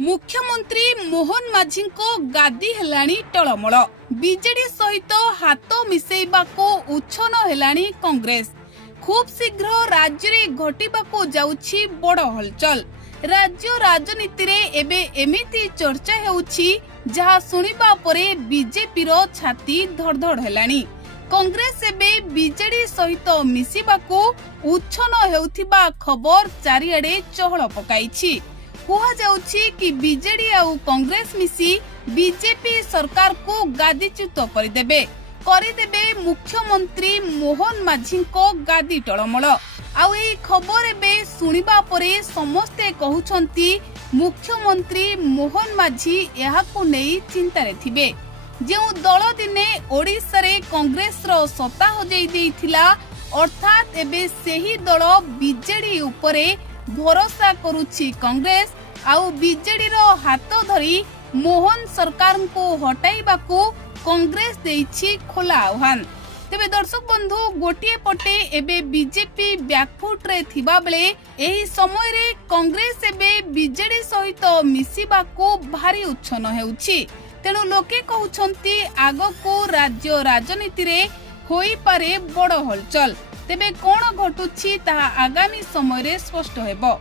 मुख्यमंत्री मोहन माझी गादी हेलाणी टळमळ बीजेडी सहित हाथ मिसेइबाको उच्छन हेलाणी कांग्रेस। खूब शीघ्र राज्य रे घटिबाको जाउछि बड़ हलचल। राज्य राजनीति रे एबे एमिति चर्चा हेउछि जहा सुनिबा परे बीजेपी रो छाती धड़धड़ हेलाणी। कांग्रेस एबे बीजेडी सहित मिसिबाको उच्छन हेउथिबा खबर चारिआडे चहल पकाइछि। कुहा जाउछि कि बीजेडी आउ कांग्रेस मिसी बीजेपी सरकार को गादीच्युत କରିଦେବେ मुख्यमंत्री मोहन माझी को गादी टळमळ। आउ एही खबर एबे सुनिबा परे समस्ते कहउछंती मुख्यमंत्री मोहन माझी एहाकु नेई चिंता रे थिबे। जेउ दल दिने ओडिसा रे कांग्रेस रो सत्ता हो जाई देइथिला, अर्थात एबे सेही दल बीजेडी उपरे भरोसा करुछि कांग्रेस। आउ बीजेडी रो हाथ धरी मोहन सरकार को हटाइबाकू कांग्रेस देइछि खोला आह्वान। तेबे दर्शक बंधु, गोटिए पटे एबे बीजेपी बैकफुट रे थिबा बेले एही समय रे कांग्रेस एबे बीजेडी सहित मिसिबाकू भारी उच्छन हेउछि। तेणु लोके कहउछंती आगको राज्य राजनीति रे होई पारे बड़ हलचल। तेबे कोन घटुछि ताहा आगामी समय रे स्पष्ट हेबो।